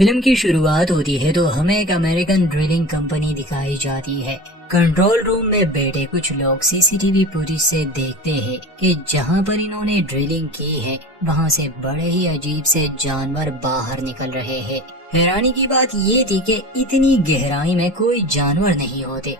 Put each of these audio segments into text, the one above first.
Film की शुरुआत होती है तो हमें एक अमेरिकन ड्रिलिंग कंपनी दिखाई जाती है। कंट्रोल रूम में बैठे कुछ लोग सीसीटीवी फुटेज से देखते हैं कि जहां पर इन्होंने ड्रिलिंग की है वहां से बड़े ही अजीब से जानवर बाहर निकल रहे हैं। हैरानी की बात ये थी कि इतनी गहराई में कोई जानवर नहीं होते।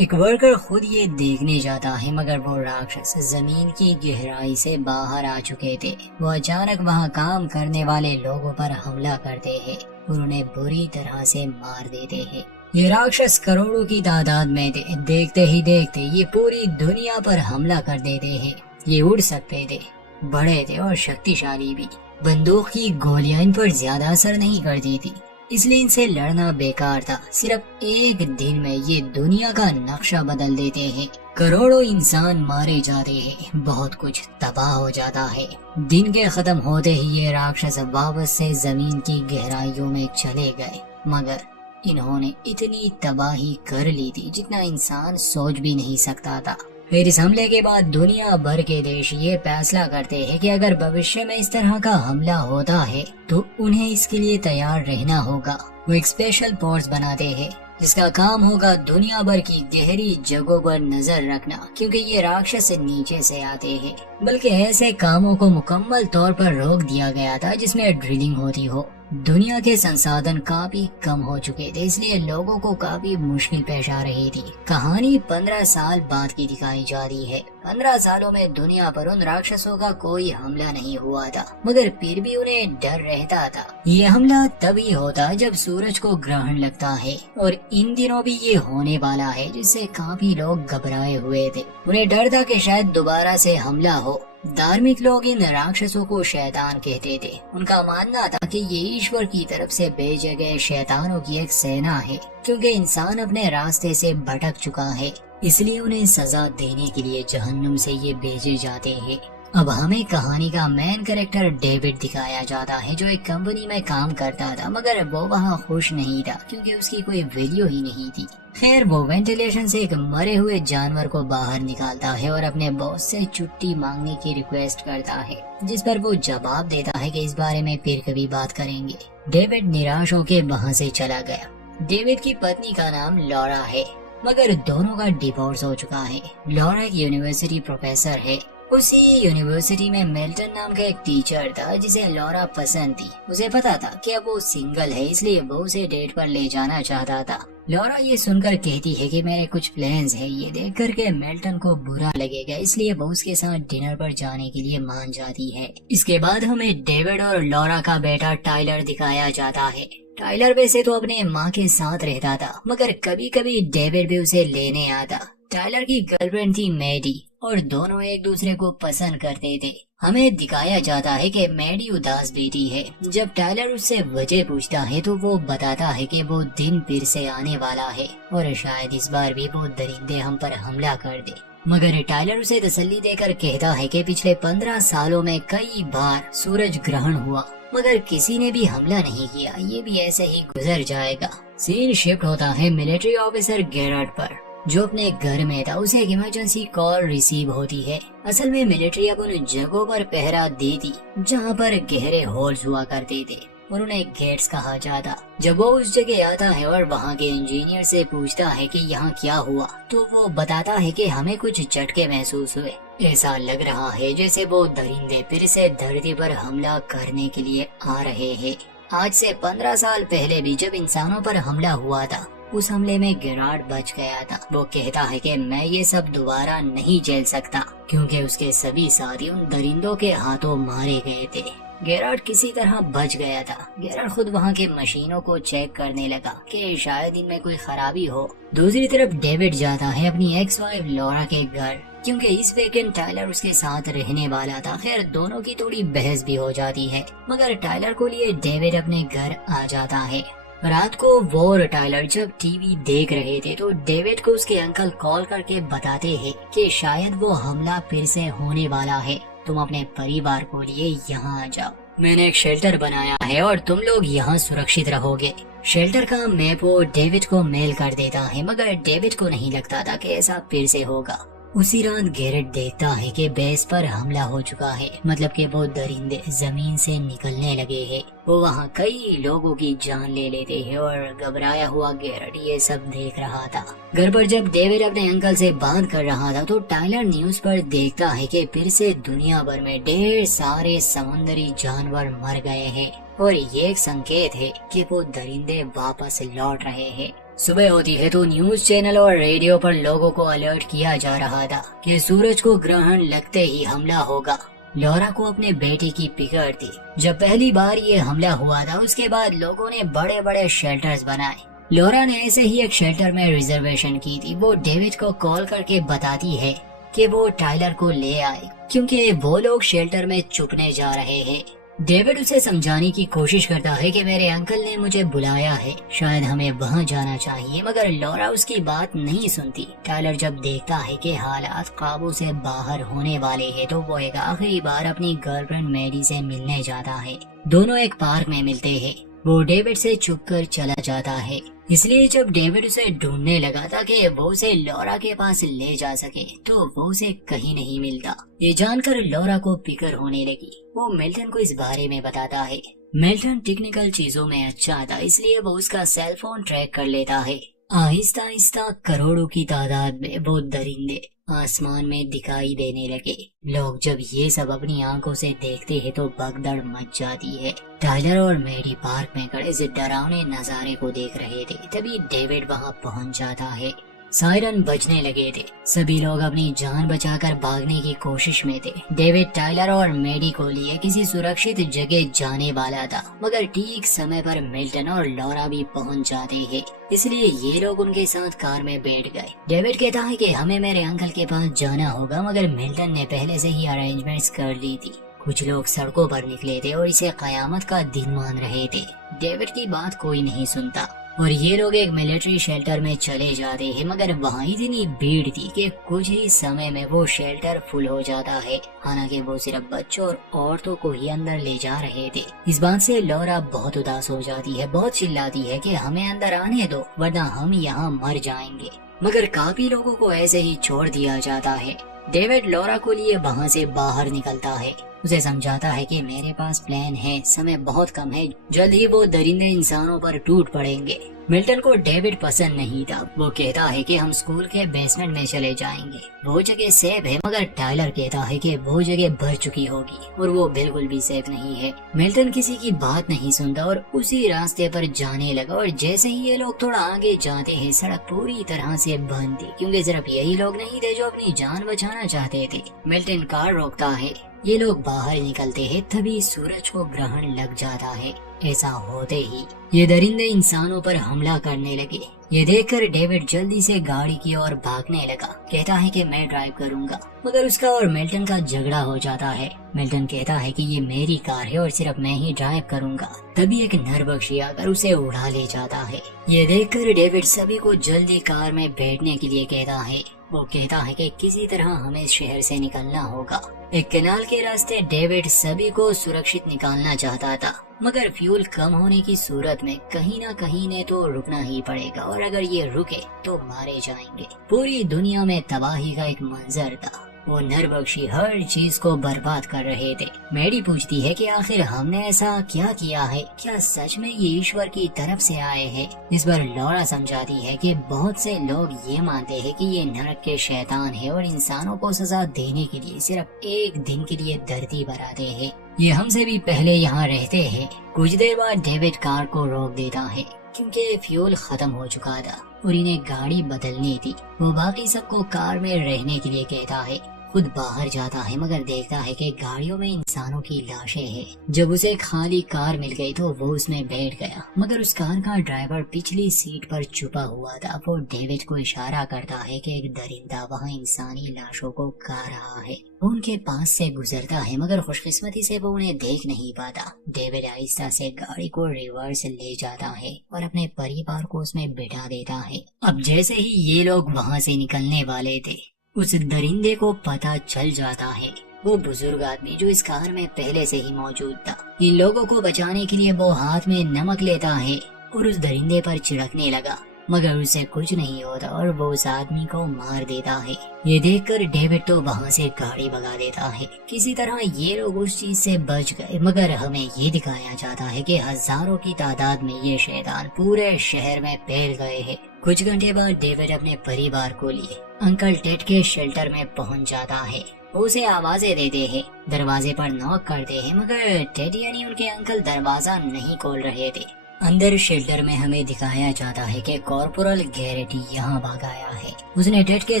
एक वर्कर खुद ये देखने जाता है मगर वो राक्षस जमीन की गहराई से बाहर आ चुके थे। वो अचानक वहाँ काम करने वाले लोगों पर हमला करते हैं और उन्हें बुरी तरह से मार देते हैं। ये राक्षस करोड़ों की तादाद में थे। देखते ही देखते ये पूरी दुनिया पर हमला कर देते हैं। ये उड़ सकते थे, बड़े थे और शक्तिशाली भी। बंदूक की गोलियां इन पर ज्यादा असर नहीं करती थी, इसलिए इनसे लड़ना बेकार था। सिर्फ एक दिन में ये दुनिया का नक्शा बदल देते हैं। करोड़ों इंसान मारे जाते हैं, बहुत कुछ तबाह हो जाता है। दिन के खत्म होते ही ये राक्षस वापस से जमीन की गहराइयों में चले गए, मगर इन्होंने इतनी तबाही कर ली थी जितना इंसान सोच भी नहीं सकता था। फिर इस हमले के बाद दुनिया भर के देश ये फैसला करते हैं कि अगर भविष्य में इस तरह का हमला होता है तो उन्हें इसके लिए तैयार रहना होगा। वो एक स्पेशल फोर्स बनाते हैं जिसका काम होगा दुनिया भर की गहरी जगहों पर नजर रखना, क्योंकि ये राक्षस नीचे से आते हैं। बल्कि ऐसे कामों को मुकम्मल तौर पर रोक दिया गया था जिसमें ड्रिलिंग होती हो। दुनिया के संसाधन काफी कम हो चुके थे, इसलिए लोगों को काफी मुश्किल पेश आ रही थी। कहानी 15 साल बाद की दिखाई जा रही है। 15 सालों में दुनिया पर उन राक्षसों का कोई हमला नहीं हुआ था, मगर फिर भी उन्हें डर रहता था। ये हमला तभी होता जब सूरज को ग्रहण लगता है, और इन दिनों भी ये होने वाला है, जिससे काफी लोग घबराए हुए थे। उन्हें डर था कि शायद दोबारा से हमला हो। धार्मिक लोग इन राक्षसों को शैतान कहते थे। उनका मानना था कि ये ईश्वर की तरफ से भेजे गए शैतानों की एक सेना है, क्योंकि इंसान अपने रास्ते से भटक चुका है, इसलिए उन्हें सजा देने के लिए जहन्नुम से ये भेजे जाते हैं। अब हमें कहानी का मेन कैरेक्टर डेविड दिखाया जाता है, जो एक कंपनी में काम करता था, मगर वो वहाँ खुश नहीं था क्योंकि उसकी कोई वैल्यू ही नहीं थी। खैर, वो वेंटिलेशन से एक मरे हुए जानवर को बाहर निकालता है और अपने बॉस से छुट्टी मांगने की रिक्वेस्ट करता है, जिस पर वो जवाब देता है कि इस बारे में फिर कभी बात करेंगे। डेविड निराश होकर वहाँ से चला गया। डेविड की पत्नी का नाम लॉरा है, मगर दोनों का डिवोर्स हो चुका है। लॉरा एक यूनिवर्सिटी प्रोफेसर है। उसी यूनिवर्सिटी में मेल्टन नाम का एक टीचर था जिसे लॉरा पसंद थी। उसे पता था कि अब वो सिंगल है, इसलिए वो उसे डेट पर ले जाना चाहता था। लॉरा ये सुनकर कहती है कि मेरे कुछ प्लान्स है। ये देख कर के मेल्टन को बुरा लगेगा, इसलिए वो उसके साथ डिनर पर जाने के लिए मान जाती है। इसके बाद हमें डेविड और लॉरा का बेटा टाइलर दिखाया जाता है। टाइलर वैसे तो अपने माँ के साथ रहता था, मगर कभी कभी डेविड भी उसे लेने आता। टाइलर की गर्लफ्रेंड थी मैडी और दोनों एक दूसरे को पसंद करते थे। हमें दिखाया जाता है कि मैडी उदास बेटी है। जब टाइलर उससे वजह पूछता है तो वो बताता है कि वो दिन फिर से आने वाला है और शायद इस बार भी वो दरिंदे हम पर हमला कर दे। मगर टाइलर उसे तसल्ली देकर कहता है कि पिछले 15 सालों में कई बार सूरज ग्रहण हुआ, मगर किसी ने भी हमला नहीं किया। ये भी ऐसे ही गुजर जाएगा। सीन शिफ्ट होता है मिलिट्री ऑफिसर गेरार्ड पर, जो अपने घर में था। उसे एक इमरजेंसी कॉल रिसीव होती है। असल में मिलिट्री अब उन जगहों पर पहरा देती जहां पर गहरे होल्स हुआ करते थे और उन्हें गेट्स कहा जाता। जब वो उस जगह आता है और वहाँ के इंजीनियर से पूछता है कि यहाँ क्या हुआ, तो वो बताता है कि हमें कुछ झटके महसूस हुए। ऐसा लग रहा है जैसे वो दरिंदे फिर से धरती पर हमला करने के लिए आ रहे हैं। आज से 15 साल पहले भी जब इंसानों पर हमला हुआ था, उस हमले में गेरार्ड बच गया था। वो कहता है कि मैं ये सब दोबारा नहीं झेल सकता, क्योंकि उसके सभी साथी उन दरिंदों के हाथों मारे गए थे। गेरार्ड किसी तरह बच गया था। गेरार्ड खुद वहाँ के मशीनों को चेक करने लगा कि शायद इनमें कोई खराबी हो। दूसरी तरफ डेविड जाता है अपनी एक्स वाइफ लॉरा के घर, क्योंकि इस वीकेंड टाइलर उसके साथ रहने वाला था। खैर, दोनों की थोड़ी बहस भी हो जाती है, मगर टाइलर को लिए डेविड अपने घर आ जाता है। रात को वो और टाइलर जब टीवी देख रहे थे तो डेविड को उसके अंकल कॉल करके बताते हैं कि शायद वो हमला फिर से होने वाला है। तुम अपने परिवार को लिए यहाँ आ जाओ। मैंने एक शेल्टर बनाया है और तुम लोग यहाँ सुरक्षित रहोगे। शेल्टर का मैप वो डेविड को मेल कर देता है, मगर डेविड को नहीं लगता था कि ऐसा फिर से होगा। उसी रात गैरेट देखता है कि बेस पर हमला हो चुका है, मतलब कि वो दरिंदे जमीन से निकलने लगे हैं। वो वहाँ कई लोगों की जान ले लेते हैं और घबराया हुआ गैरेट ये सब देख रहा था। घर पर जब डेविड अपने अंकल से बात कर रहा था तो टाइलर न्यूज पर देखता है कि फिर से दुनिया भर में ढेर सारे समुद्री जानवर मर गए हैं और ये एक संकेत है कि वो दरिंदे वापस लौट रहे हैं। सुबह होती है तो न्यूज चैनल और रेडियो पर लोगों को अलर्ट किया जा रहा था कि सूरज को ग्रहण लगते ही हमला होगा। लौरा को अपने बेटे की फिक्र थी। जब पहली बार ये हमला हुआ था उसके बाद लोगों ने बड़े बड़े शेल्टर्स बनाए। लौरा ने ऐसे ही एक शेल्टर में रिजर्वेशन की थी। वो डेविड को कॉल करके बताती है कि वो टाइलर को ले आए क्योंकि वो लोग शेल्टर में छुपने जा रहे हैं। डेविड उसे समझाने की कोशिश करता है कि मेरे अंकल ने मुझे बुलाया है, शायद हमें वहाँ जाना चाहिए, मगर लौरा उसकी बात नहीं सुनती। टाइलर जब देखता है कि हालात काबू से बाहर होने वाले हैं तो वो एक आखिरी बार अपनी गर्लफ्रेंड मैडी से मिलने जाता है। दोनों एक पार्क में मिलते हैं। वो डेविड से छुपकर चला जाता है, इसलिए जब डेविड उसे ढूंढने लगा था कि वो उसे लौरा के पास ले जा सके तो वो उसे कहीं नहीं मिलता। ये जानकर लौरा को फिक्र होने लगी। वो मिल्टन को इस बारे में बताता है। मिल्टन टेक्निकल चीजों में अच्छा था, इसलिए वो उसका सेल फोन ट्रैक कर लेता है। आहिस्ता आहिस्ता करोड़ों की तादाद में वो दरिंदे आसमान में दिखाई देने लगे। लोग जब ये सब अपनी आंखों से देखते हैं तो भगदड़ मच जाती है। टाइलर और मैडी पार्क में खड़े इस डरावने नजारे को देख रहे थे। तभी डेविड वहां पहुंच जाता है। सायरन बजने लगे थे। सभी लोग अपनी जान बचाकर भागने की कोशिश में थे। डेविड टाइलर और मैडी को लिए किसी सुरक्षित जगह जाने वाला था, मगर ठीक समय पर मिल्टन और लौरा भी पहुंच जाते हैं, इसलिए ये लोग उनके साथ कार में बैठ गए। डेविड कहता है कि हमें मेरे अंकल के पास जाना होगा, मगर मिल्टन ने पहले से ही अरेंजमेंट्स कर ली थी। कुछ लोग सड़कों पर निकले थे और इसे कयामत का दिन मान रहे थे। डेविड की बात कोई नहीं सुनता और ये लोग एक मिलिट्री शेल्टर में चले जाते हैं, मगर वहाँ इतनी भीड़ थी कि कुछ ही समय में वो शेल्टर फुल हो जाता है। हालांकि वो सिर्फ बच्चों और औरतों को ही अंदर ले जा रहे थे। इस बात से लौरा बहुत उदास हो जाती है, बहुत चिल्लाती है कि हमें अंदर आने दो वरना हम यहाँ मर जाएंगे, मगर काफी लोगों को ऐसे ही छोड़ दिया जाता है। डेविड लौरा को लिए वहाँ से बाहर निकलता है। उसे समझाता है कि मेरे पास प्लान है, समय बहुत कम है, जल्द ही वो दरिंदे इंसानों पर टूट पड़ेंगे। मिल्टन को डेविड पसंद नहीं था। वो कहता है कि हम स्कूल के बेसमेंट में चले जाएंगे, वो जगह सेफ है, मगर टाइलर कहता है कि वो जगह भर चुकी होगी और वो बिल्कुल भी सेफ नहीं है। मिल्टन किसी की बात नहीं सुनता और उसी रास्ते पर जाने लगा और जैसे ही ये लोग थोड़ा आगे जाते हैं सड़क पूरी तरह से बंद थी, क्योंकि सिर्फ यही लोग नहीं थे जो अपनी जान बचाना चाहते थे। मिल्टन कार रोकता है। ये लोग बाहर निकलते हैं, तभी सूरज को ग्रहण लग जाता है। ऐसा होते ही ये दरिंदे इंसानों पर हमला करने लगे। ये देखकर डेविड जल्दी से गाड़ी की ओर भागने लगा। कहता है कि मैं ड्राइव करूंगा, मगर उसका और मिल्टन का झगड़ा हो जाता है। मिल्टन कहता है कि ये मेरी कार है और सिर्फ मैं ही ड्राइव करूंगा। तभी एक नरबख्शी आकर उसे उड़ा ले जाता है। ये देखकर डेविड सभी को जल्दी कार में बैठने के लिए कहता है। वो कहता है कि किसी तरह हमें शहर से निकलना होगा। एक कैनाल के रास्ते डेविड सभी को सुरक्षित निकालना चाहता था, मगर फ्यूल कम होने की सूरत में कहीं ना कहीं ने तो रुकना ही पड़ेगा और अगर ये रुके तो मारे जाएंगे। पूरी दुनिया में तबाही का एक मंजर था। वो नरबख्शी हर चीज को बर्बाद कर रहे थे। मैडी पूछती है कि आखिर हमने ऐसा क्या किया है, क्या सच में ये ईश्वर की तरफ से आए हैं। इस पर लौरा समझाती है कि बहुत से लोग ये मानते हैं कि ये नरक के शैतान है और इंसानों को सजा देने के लिए सिर्फ एक दिन के लिए धरती पर आते हैं। ये हमसे भी पहले यहाँ रहते हैं। कुछ देर बाद डेविड कार को रोक देता है क्योंकि फ्यूल खत्म हो चुका था और इन्हें गाड़ी बदलनी थी। वो बाकी सबको कार में रहने के लिए कहता है। खुद बाहर जाता है, मगर देखता है कि गाड़ियों में इंसानों की लाशें हैं। जब उसे खाली कार मिल गई तो वो उसमें बैठ गया, मगर उस कार का ड्राइवर पिछली सीट पर छुपा हुआ था। वो डेविड को इशारा करता है कि एक दरिंदा वहाँ इंसानी लाशों को खा रहा है। वो उनके पास से गुजरता है, मगर खुशकिस्मती से वो उन्हें देख नहीं पाता। डेविड आहिस्ता से गाड़ी को रिवर्स ले जाता है और अपने परिवार को उसमें बिठा देता है। अब जैसे ही ये लोग वहाँ से निकलने वाले थे, उस दरिंदे को पता चल जाता है। वो बुजुर्ग आदमी जो इस कार में पहले से ही मौजूद था। इन लोगों को बचाने के लिए वो हाथ में नमक लेता है और उस दरिंदे पर छिड़कने लगा, मगर उसे कुछ नहीं होता और वो उस आदमी को मार देता है। ये देखकर डेविड तो वहाँ से गाड़ी भगा देता है। किसी तरह ये लोग उस चीज से बच गए, मगर हमें ये दिखाया जाता है कि हजारों की तादाद में ये शैतान पूरे शहर में फैल गए हैं। कुछ घंटे बाद डेविड अपने परिवार को लिए अंकल टेड के शेल्टर में पहुंच जाता है। वो उसे आवाजें देते हैं, दरवाजे पर नॉक करते हैं, मगर टेड यानी उनके अंकल दरवाजा नहीं खोल रहे थे। अंदर शेल्टर में हमें दिखाया जाता है कि कॉर्पोरल गैरेट यहाँ भाग आया है। उसने टेड के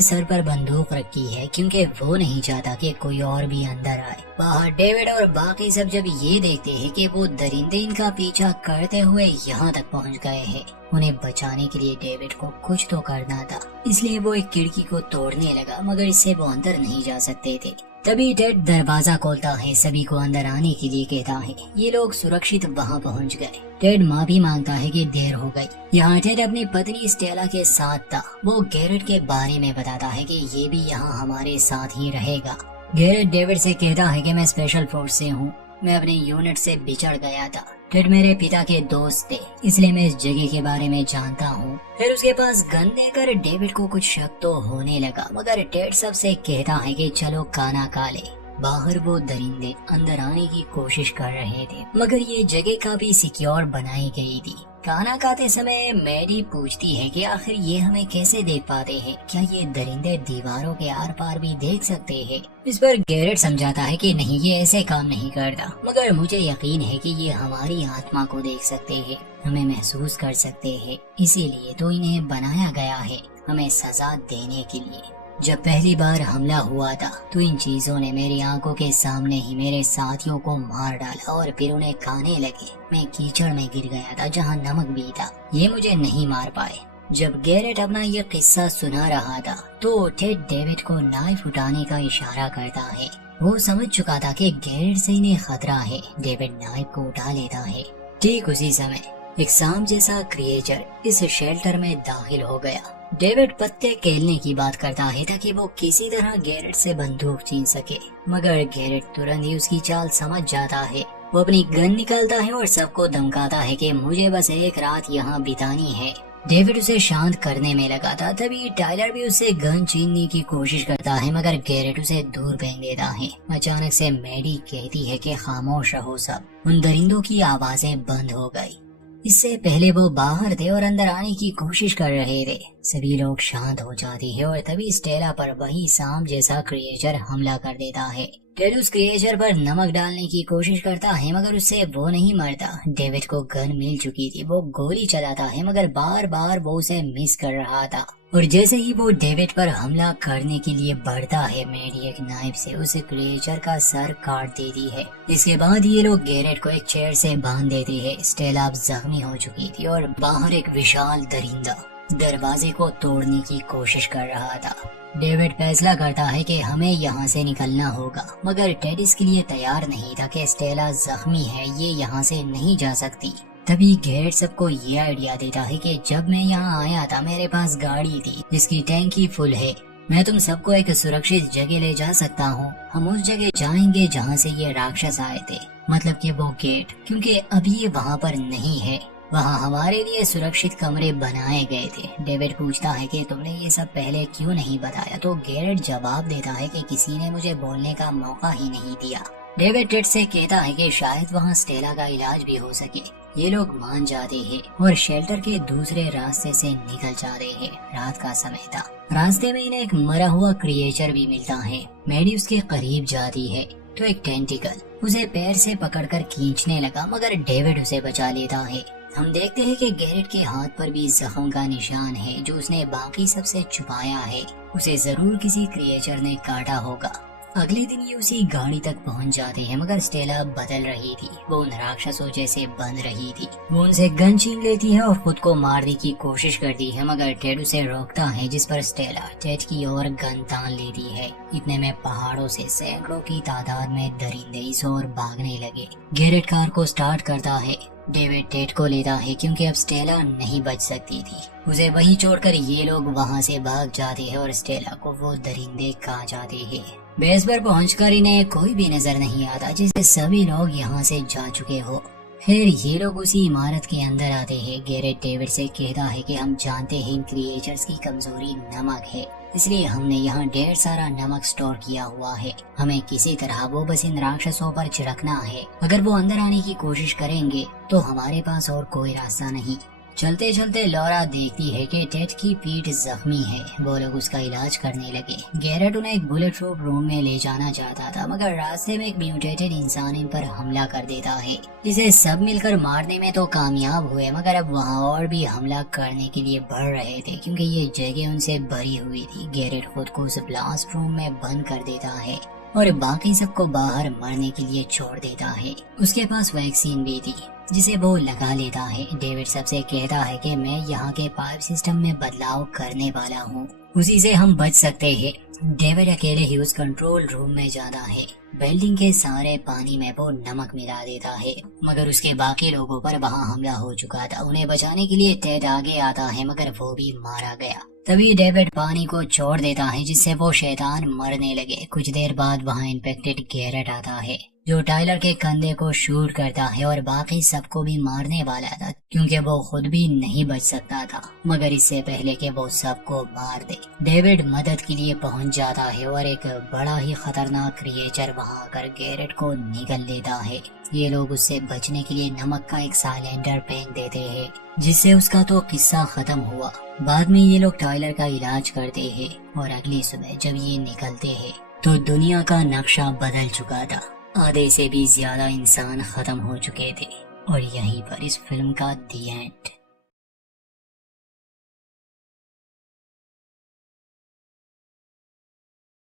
सर पर बंदूक रखी है क्योंकि वो नहीं चाहता कि कोई और भी अंदर आए। बाहर डेविड और बाकी सब जब ये देखते हैं कि वो दरिंदे इनका पीछा करते हुए यहाँ तक पहुँच गए हैं, उन्हें बचाने के लिए डेविड को कुछ तो करना था। इसलिए वो एक खिड़की को तोड़ने लगा, मगर इससे वो अंदर नहीं जा सकते थे। तभी टेड दरवाजा खोलता है, सभी को अंदर आने के लिए कहता है। ये लोग सुरक्षित वहाँ पहुँच गए। टेड माफी मांगता है कि देर हो गई। यहाँ टेड अपनी पत्नी स्टेला के साथ था। वो गैरेट के बारे में बताता है कि ये भी यहाँ हमारे साथ ही रहेगा। गैरेट डेविड से कहता है कि मैं स्पेशल फोर्स से हूँ, मैं अपने यूनिट से बिछड़ गया था। टेड मेरे पिता के दोस्त थे, इसलिए मैं इस जगह के बारे में जानता हूँ। फिर उसके पास गन देकर डेविड को कुछ शक तो होने लगा, मगर टेड सबसे कहता है कि चलो खाना खा ले। बाहर वो दरिंदे अंदर आने की कोशिश कर रहे थे, मगर ये जगह काफी सिक्योर बनाई गई थी। खाना खाते समय मैडी पूछती है कि आखिर ये हमें कैसे देख पाते हैं, क्या ये दरिंदे दीवारों के आर पार भी देख सकते हैं? इस पर गैरेट समझाता है कि नहीं, ये ऐसे काम नहीं करता, मगर मुझे यकीन है कि ये हमारी आत्मा को देख सकते हैं, हमें महसूस कर सकते हैं, इसीलिए तो इन्हें बनाया गया है हमें सजा देने के लिए। जब पहली बार हमला हुआ था तो इन चीजों ने मेरी आंखों के सामने ही मेरे साथियों को मार डाला और फिर उन्हें खाने लगे। मैं कीचड़ में गिर गया था जहां नमक भी था, ये मुझे नहीं मार पाए। जब गैरेट अपना ये किस्सा सुना रहा था तो टेड डेविड को नाइफ उठाने का इशारा करता है। वो समझ चुका था कि गैरेट से इन्हें खतरा है। डेविड नाइफ को उठा लेता है। ठीक उसी समय एक सांप जैसा क्रिएचर इस शेल्टर में दाखिल हो गया। डेविड पत्ते खेलने की बात करता है ताकि वो किसी तरह गैरेट से बंदूक छीन सके, मगर गैरेट तुरंत ही उसकी चाल समझ जाता है। वो अपनी गन निकालता है और सबको धमकाता है कि मुझे बस एक रात यहाँ बितानी है। डेविड उसे शांत करने में लगा था। तभी टाइलर भी उससे गन छीनने की कोशिश करता है, मगर गैरेट उसे दूर फेंक देता है। अचानक से मैडी कहती है कि खामोश रहो सब। उन दरिंदों की आवाजें बंद हो गई। इससे पहले वो बाहर थे और अंदर आने की कोशिश कर रहे थे। सभी लोग शांत हो जाते हैं और तभी स्टेला पर वही सांप जैसा क्रिएचर हमला कर देता है। टेड उस क्रिएचर पर नमक डालने की कोशिश करता है, मगर उससे वो नहीं मरता। डेविड को गन मिल चुकी थी। वो गोली चलाता है, मगर बार बार वो उसे मिस कर रहा था। और जैसे ही वो डेविड पर हमला करने के लिए बढ़ता है, मैडी एक नाइफ से उस क्रिएचर का सर काट देती है। इसके बाद ये लोग गैरेट को एक चेयर से बांध देते हैं। स्टेला अब जख्मी हो चुकी थी और बाहर एक विशाल दरिंदा दरवाजे को तोड़ने की कोशिश कर रहा था। डेविड फैसला करता है कि हमें यहाँ से निकलना होगा, मगर टेड इसके लिए तैयार नहीं था कि स्टेला जख्मी है, ये यहाँ से नहीं जा सकती। तभी गैरेट सबको ये आइडिया देता है कि जब मैं यहाँ आया था मेरे पास गाड़ी थी जिसकी टैंकी फुल है। मैं तुम सबको एक सुरक्षित जगह ले जा सकता हूँ। हम उस जगह जाएंगे जहाँ से ये राक्षस आए थे, मतलब कि वो गेट, क्योंकि अभी ये वहाँ पर नहीं है। वहाँ हमारे लिए सुरक्षित कमरे बनाए गए थे। डेविड पूछता है कि तुमने ये सब पहले क्यों नहीं बताया, तो गैरेट जवाब देता है कि किसी ने मुझे बोलने का मौका ही नहीं दिया। डेविड टेड से कहता है कि शायद वहाँ स्टेला का इलाज भी हो सके। ये लोग मान जाते हैं और शेल्टर के दूसरे रास्ते से निकल जाते हैं। रात का समय था। रास्ते में इन्हें एक मरा हुआ क्रिएचर भी मिलता है। मैडी उसके करीब जाती है तो एक टेंटिकल उसे पैर से पकड़कर खींचने लगा, मगर डेविड उसे बचा लेता है। हम देखते हैं कि गैरेट के हाथ पर भी जख्म का निशान है जो उसने बाकी सबसे छुपाया है। उसे जरूर किसी क्रिएचर ने काटा होगा। अगले दिन ये उसी गाड़ी तक पहुंच जाते हैं, मगर स्टेला बदल रही थी। वो उन राक्षसों जैसे बन रही थी। वो उनसे गन छीन लेती है और खुद को मारने की कोशिश करती है, मगर टेड उसे रोकता है, जिस पर स्टेला टेड की ओर गन तान लेती है। इतने में पहाड़ों से सैकड़ों की तादाद में दरिंदे इस ओर भागने लगे। गैरेट कार को स्टार्ट करता है। डेविड टेड को लेता है क्योंकि अब स्टेला नहीं बच सकती थी। उसे वहीं छोड़कर ये लोग वहाँ से भाग जाते हैं और स्टेला को वो दरिंदे खा जाते हैं। बेस पर पहुंचकर इन्हें कोई भी नजर नहीं आता, जिससे सभी लोग यहाँ से जा चुके हो। फिर ये लोग उसी इमारत के अंदर आते हैं। गैरेट डेविड से कहता है कि हम जानते हैं इन क्रिएचर्स की कमजोरी नमक है, इसलिए हमने यहाँ ढेर सारा नमक स्टोर किया हुआ है। हमें किसी तरह वो बस इन राक्षसों पर छिड़कना है। अगर वो अंदर आने की कोशिश करेंगे तो हमारे पास और कोई रास्ता नहीं। चलते चलते लॉरा देखती है कि टेड की पीठ जख्मी है। वो लोग उसका इलाज करने लगे। गैरेट उन्हें एक बुलेट प्रूफ रूम में ले जाना चाहता था, मगर रास्ते में एक म्यूटेटेड इंसान इन पर हमला कर देता है, जिसे सब मिलकर मारने में तो कामयाब हुए, मगर अब वहाँ और भी हमला करने के लिए बढ़ रहे थे क्योंकि ये जगह उनसे भरी हुई थी। गैरेट खुद को उस ब्लास्ट रूम में बंद कर देता है और बाकी सबको बाहर मरने के लिए छोड़ देता है। उसके पास वैक्सीन भी थी जिसे वो लगा लेता है। डेविड सबसे कहता है कि मैं यहाँ के पाइप सिस्टम में बदलाव करने वाला हूँ, उसी से हम बच सकते हैं। डेविड अकेले ही उस कंट्रोल रूम में जाता है। बिल्डिंग के सारे पानी में वो नमक मिला देता है, मगर उसके बाकी लोगों पर वहाँ हमला हो चुका था। उन्हें बचाने के लिए टेड आगे आता है, मगर वो भी मारा गया। तभी डेविड पानी को छोड़ देता है जिससे वो शैतान मरने लगे। कुछ देर बाद वहाँ इन्फेक्टेड गैरेट आता है जो टाइलर के कंधे को शूट करता है और बाकी सबको भी मारने वाला था क्योंकि वो खुद भी नहीं बच सकता था, मगर इससे पहले कि वो सबको मार दे। डेविड मदद के लिए पहुंच जाता है और एक बड़ा ही खतरनाक क्रिएचर वहां आकर गैरेट को निगल लेता है। ये लोग उससे बचने के लिए नमक का एक साइलेंडर फेंक देते हैं, जिससे उसका तो किस्सा खत्म हुआ। बाद में ये लोग टाइलर का इलाज करते हैं और अगली सुबह जब ये निकलते हैं तो दुनिया का नक्शा बदल चुका था। आधे से भी ज्यादा इंसान खत्म हो चुके थे और यहीं पर इस फिल्म का दी एंड।